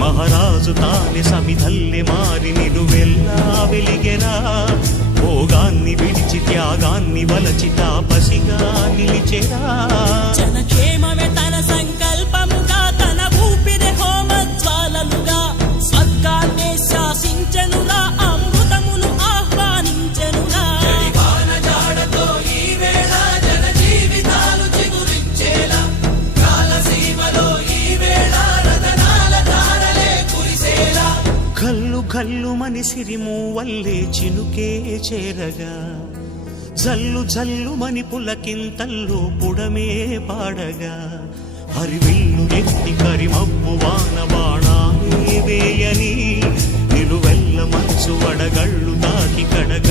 మహారాజు తానే సమిధల్లె మారి నిలువెల్లా వెలిగెరా. భోగాన్ని విడిచి త్యాగాన్ని వలచి తాపసిగా నిలిచెరా. జనక్షేమమే తన సంకల్పముగా, తన ఊపిరి హోమజ్వాలలుగా, స్వర్గాన్నే శాసించెనురా, అమృతమును ఆహ్వానించెనురా. కల్లు కల్లు మని సిరిమూవల్లే చినుకే చేరగా, జల్లు జల్లు మని పులకింతల్లో పుడమే పాడగా, హరివిల్లు ఎత్తి కరిమబ్బు వాన బాణాలే వేయని, నిలువెల్ల మంచు వడగళ్ళు తాకి కడగ